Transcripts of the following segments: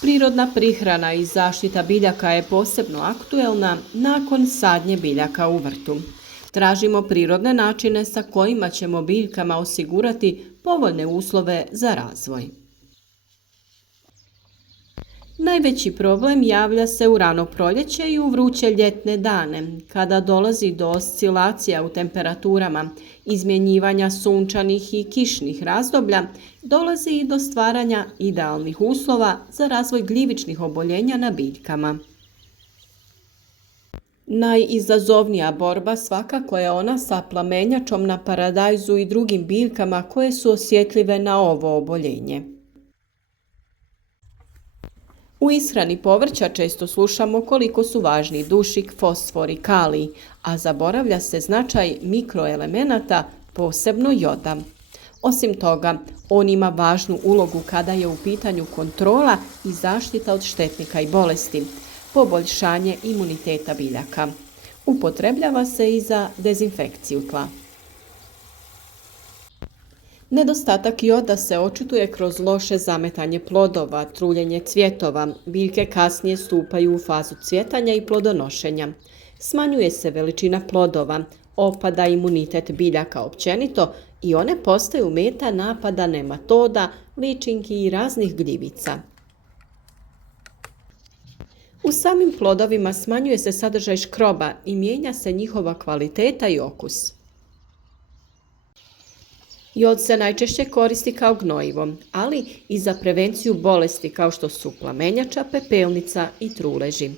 Prirodna prihrana i zaštita biljaka je posebno aktuelna nakon sadnje biljaka u vrtu. Tražimo prirodne načine sa kojima ćemo biljkama osigurati povoljne uslove za razvoj. Najveći problem javlja se u rano proljeće i u vruće ljetne dane, kada dolazi do oscilacija u temperaturama, izmjenjivanja sunčanih i kišnih razdoblja, dolazi i do stvaranja idealnih uslova za razvoj gljivičnih oboljenja na biljkama. Najizazovnija borba svakako je ona sa plamenjačom na paradajzu i drugim biljkama koje su osjetljive na ovo oboljenje. U ishrani povrća često slušamo koliko su važni dušik, fosfor i kalij, a zaboravlja se značaj mikroelemenata, posebno joda. Osim toga, on ima važnu ulogu kada je u pitanju kontrola i zaštita od štetnika i bolesti, poboljšanje imuniteta biljaka. Upotrebljava se i za dezinfekciju tla. Nedostatak joda se očituje kroz loše zametanje plodova, truljenje cvjetova, biljke kasnije stupaju u fazu cvjetanja i plodonošenja. Smanjuje se veličina plodova, opada imunitet biljaka općenito i one postaju meta napada nematoda, ličinki i raznih gljivica. U samim plodovima smanjuje se sadržaj škroba i mijenja se njihova kvaliteta i okus. Jod se najčešće koristi kao gnojivo, ali i za prevenciju bolesti kao što su plamenjača, pepelnica i truleži.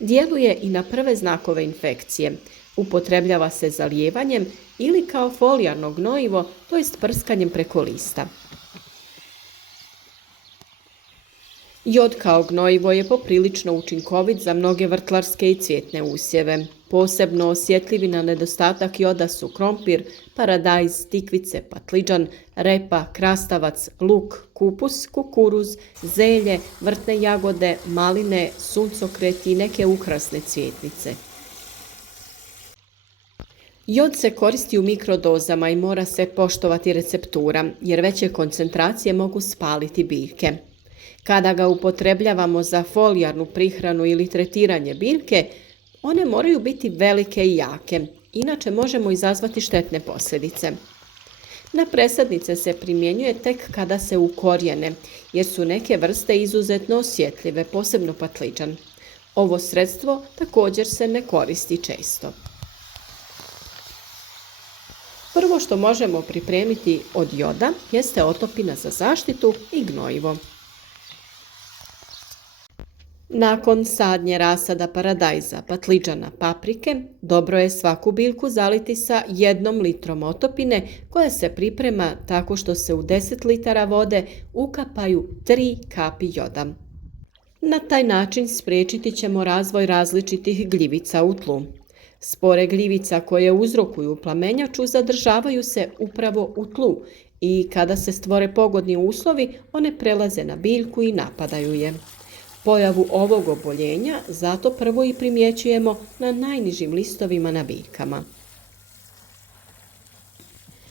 Djeluje i na prve znakove infekcije. Upotrebljava se zalijevanjem ili kao folijarno gnojivo, to jest prskanjem preko lista. Jod kao gnojivo je poprilično učinkovit za mnoge vrtlarske i cvjetne usjeve. Posebno osjetljivi na nedostatak joda su krompir, paradajz, tikvice, patliđan, repa, krastavac, luk, kupus, kukuruz, zelje, vrtne jagode, maline, suncokret i neke ukrasne cvjetnice. Jod se koristi u mikrodozama i mora se poštovati receptura, jer veće koncentracije mogu spaliti biljke. Kada ga upotrebljavamo za folijarnu prihranu ili tretiranje biljke, one moraju biti velike i jake, inače možemo izazvati štetne posljedice. Na presadnice se primjenjuje tek kada se ukorijene, jer su neke vrste izuzetno osjetljive, posebno patliđan. Ovo sredstvo također se ne koristi često. Prvo što možemo pripremiti od joda jeste otopina za zaštitu i gnojivo. Nakon sadnje rasada paradajza, patliđana, paprike, dobro je svaku biljku zaliti sa 1 litrom otopine koja se priprema tako što se u 10 litara vode ukapaju 3 kapi joda. Na taj način spriječiti ćemo razvoj različitih gljivica u tlu. Spore gljivica koje uzrokuju plamenjaču zadržavaju se upravo u tlu i kada se stvore pogodni uslovi, one prelaze na biljku i napadaju je. Pojavu ovog oboljenja zato prvo i primjećujemo na najnižim listovima na biljkama.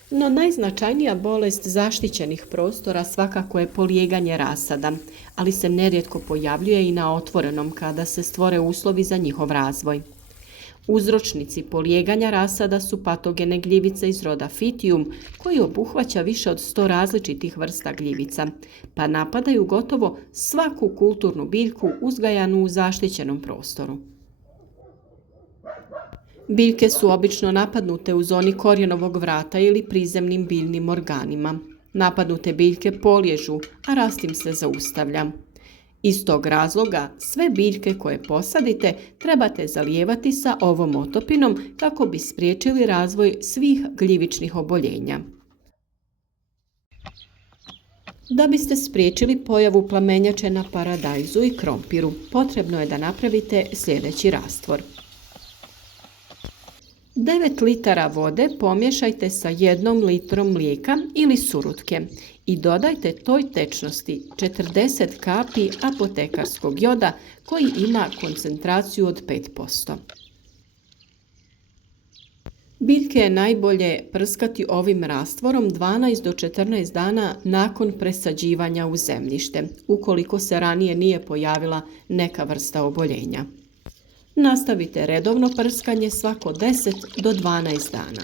No najznačajnija bolest zaštićenih prostora svakako je polijeganje rasada, ali se nerijetko pojavljuje i na otvorenom kada se stvore uslovi za njihov razvoj. Uzročnici polijeganja rasada su patogene gljivice iz roda Fitium, koji obuhvaća više od 100 različitih vrsta gljivica, pa napadaju gotovo svaku kulturnu biljku uzgajanu u zaštićenom prostoru. Biljke su obično napadnute u zoni korijenovog vrata ili prizemnim biljnim organima. Napadnute biljke poliježu, a rast im se zaustavlja. Iz tog razloga sve biljke koje posadite trebate zalijevati sa ovom otopinom kako bi spriječili razvoj svih gljivičnih oboljenja. Da biste spriječili pojavu plamenjače na paradajzu i krompiru, potrebno je da napravite sljedeći rastvor. 9 litara vode pomiješajte sa 1 litrom mlijeka ili surutke i dodajte toj tečnosti 40 kapi apotekarskog joda koji ima koncentraciju od 5%. Biljke je najbolje prskati ovim rastvorom 12 do 14 dana nakon presađivanja u zemljište, ukoliko se ranije nije pojavila neka vrsta oboljenja. Nastavite redovno prskanje svako 10 do 12 dana.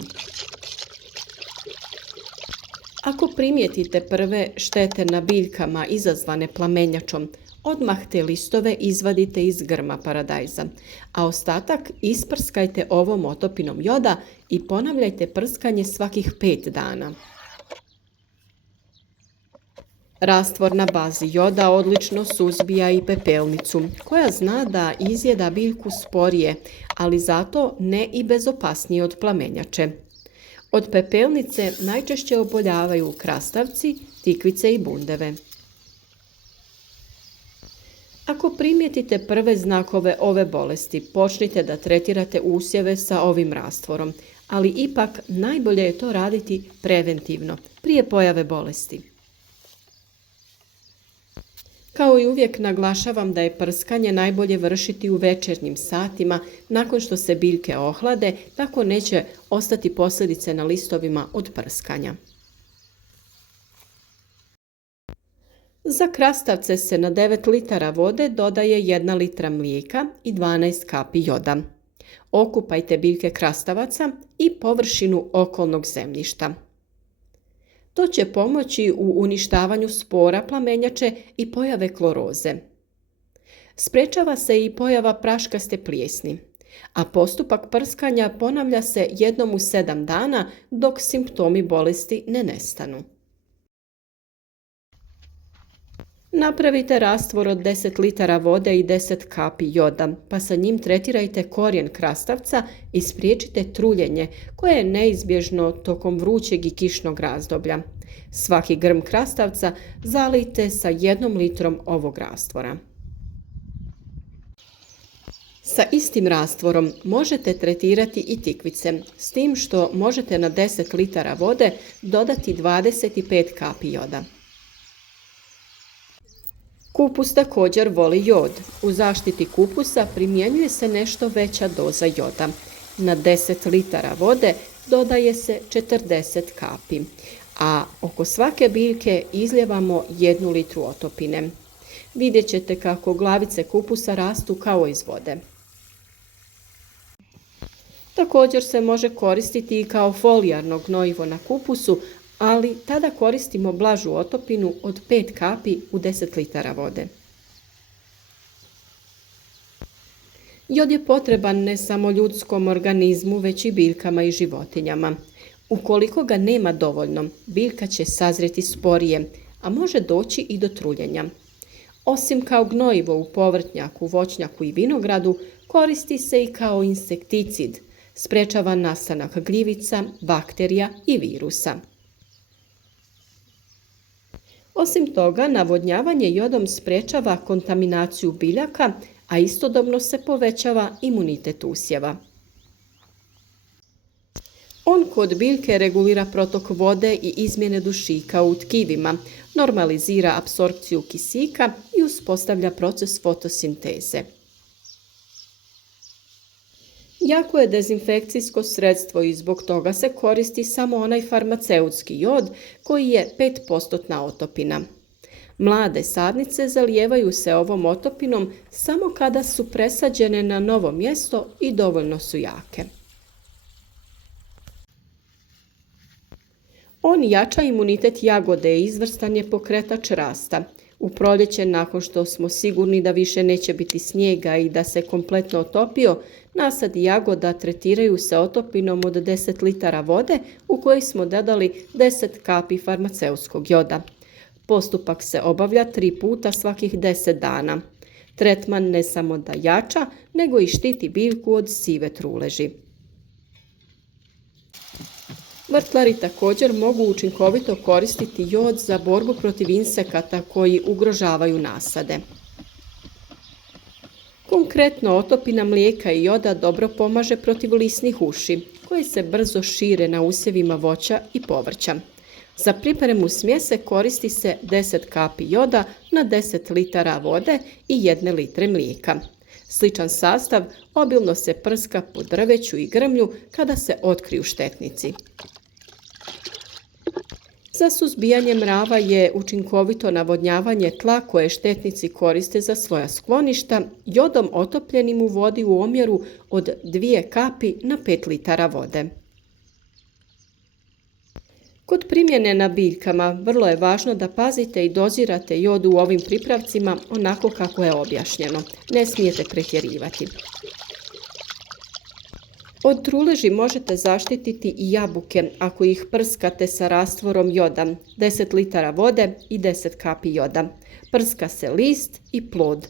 Ako primijetite prve štete na biljkama izazvane plamenjačom, odmah te listove izvadite iz grma paradajza, a ostatak isprskajte ovom otopinom joda i ponavljajte prskanje svakih 5 dana. Rastvor na bazi joda odlično suzbija i pepelnicu, koja zna da izjeda biljku sporije, ali zato ne i bezopasnije od plamenjače. Od pepelnice najčešće oboljavaju krastavci, tikvice i bundeve. Ako primijetite prve znakove ove bolesti, počnite da tretirate usjeve sa ovim rastvorom, ali ipak najbolje je to raditi preventivno, prije pojave bolesti. Kao i uvijek naglašavam da je prskanje najbolje vršiti u večernjim satima nakon što se biljke ohlade, tako neće ostati posljedice na listovima od prskanja. Za krastavce se na 9 litara vode dodaje 1 litra mlijeka i 12 kapi joda. Okupajte biljke krastavaca i površinu okolnog zemljišta. To će pomoći u uništavanju spora plamenjače i pojave kloroze. Sprečava se i pojava praškaste plijesni, a postupak prskanja ponavlja se jednom u 7 dana dok simptomi bolesti ne nestanu. Napravite rastvor od 10 litara vode i 10 kapi joda, pa sa njim tretirajte korijen krastavca i spriječite truljenje koje je neizbježno tokom vrućeg i kišnog razdoblja. Svaki grm krastavca zalijte sa 1 litrom ovog rastvora. Sa istim rastvorom možete tretirati i tikvice, s tim što možete na 10 litara vode dodati 25 kapi joda. Kupus također voli jod. U zaštiti kupusa primjenjuje se nešto veća doza joda. Na 10 litara vode dodaje se 40 kapi, a oko svake biljke izlijevamo 1 litru otopine. Vidjet ćete kako glavice kupusa rastu kao iz vode. Također se može koristiti i kao folijarno gnojivo na kupusu, ali tada koristimo blažu otopinu od 5 kapi u 10 litara vode. Jod je potreban ne samo ljudskom organizmu, već i biljkama i životinjama. Ukoliko ga nema dovoljno, biljka će sazreti sporije, a može doći i do truljenja. Osim kao gnojivo u povrtnjaku, voćnjaku i vinogradu, koristi se i kao insekticid, sprečava nastanak gljivica, bakterija i virusa. Osim toga, navodnjavanje jodom sprečava kontaminaciju biljaka, a istodobno se povećava imunitet usjeva. On kod biljke regulira protok vode i izmjene dušika u tkivima, normalizira apsorpciju kisika i uspostavlja proces fotosinteze. Jako je dezinfekcijsko sredstvo i zbog toga se koristi samo onaj farmaceutski jod koji je 5% otopina. Mlade sadnice zalijevaju se ovom otopinom samo kada su presađene na novo mjesto i dovoljno su jake. On jača imunitet jagode i izvrstan je pokretač rasta. U proljeće, nakon što smo sigurni da više neće biti snijega i da se kompletno otopio, nasadi jagoda tretiraju se otopinom od 10 litara vode u kojoj smo dodali 10 kapi farmaceutskog joda. Postupak se obavlja 3 puta svakih 10 dana. Tretman ne samo da jača, nego i štiti biljku od sive truleži. Vrtlari također mogu učinkovito koristiti jod za borbu protiv insekata koji ugrožavaju nasade. Konkretno, otopina mlijeka i joda dobro pomaže protiv lisnih uši, koji se brzo šire na usjevima voća i povrća. Za pripremu smjese koristi se 10 kapi joda na 10 litara vode i 1 litre mlijeka. Sličan sastav obilno se prska po drveću i grmlju kada se otkriju štetnici. Za suzbijanje mrava je učinkovito navodnjavanje tla koje štetnici koriste za svoja skloništa jodom otopljenim u vodi u omjeru od 2 kapi na 5 litara vode. Kod primjene na biljkama vrlo je važno da pazite i dozirate jod u ovim pripravcima onako kako je objašnjeno. Ne smijete pretjerivati. Od truleži možete zaštititi i jabuke ako ih prskate sa rastvorom joda, 10 litara vode i 10 kapi joda. Prska se list i plod.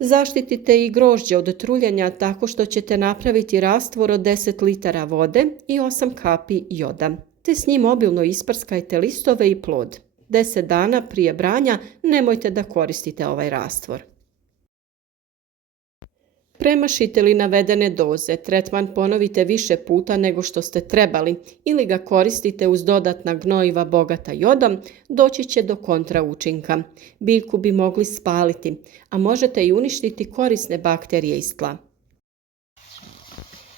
Zaštitite i grožđe od truljenja tako što ćete napraviti rastvor od 10 litara vode i 8 kapi joda, te s njim obilno isprskajte listove i plod. 10 dana prije branja nemojte da koristite ovaj rastvor. Premašite li navedene doze, tretman ponovite više puta nego što ste trebali ili ga koristite uz dodatna gnojiva bogata jodom, doći će do kontraučinka. Biljku bi mogli spaliti, a možete i uništiti korisne bakterije iz tla.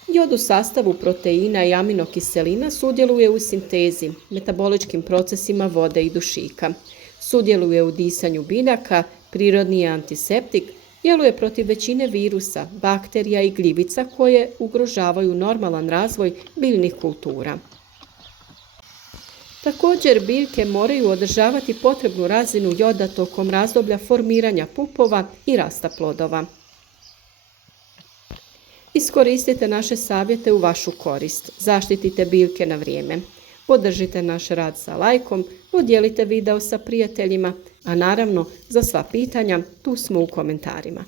Jod u sastavu proteina i aminokiselina sudjeluje u sintezi, metaboličkim procesima vode i dušika. Sudjeluje u disanju biljaka, prirodni je antiseptik, djeluje protiv većine virusa, bakterija i gljivica koje ugrožavaju normalan razvoj biljnih kultura. Također, biljke moraju održavati potrebnu razinu joda tokom razdoblja formiranja pupova i rasta plodova. Iskoristite naše savjete u vašu korist. Zaštitite biljke na vrijeme. Podržite naš rad sa lajkom, podijelite video sa prijateljima, a naravno za sva pitanja tu smo u komentarima.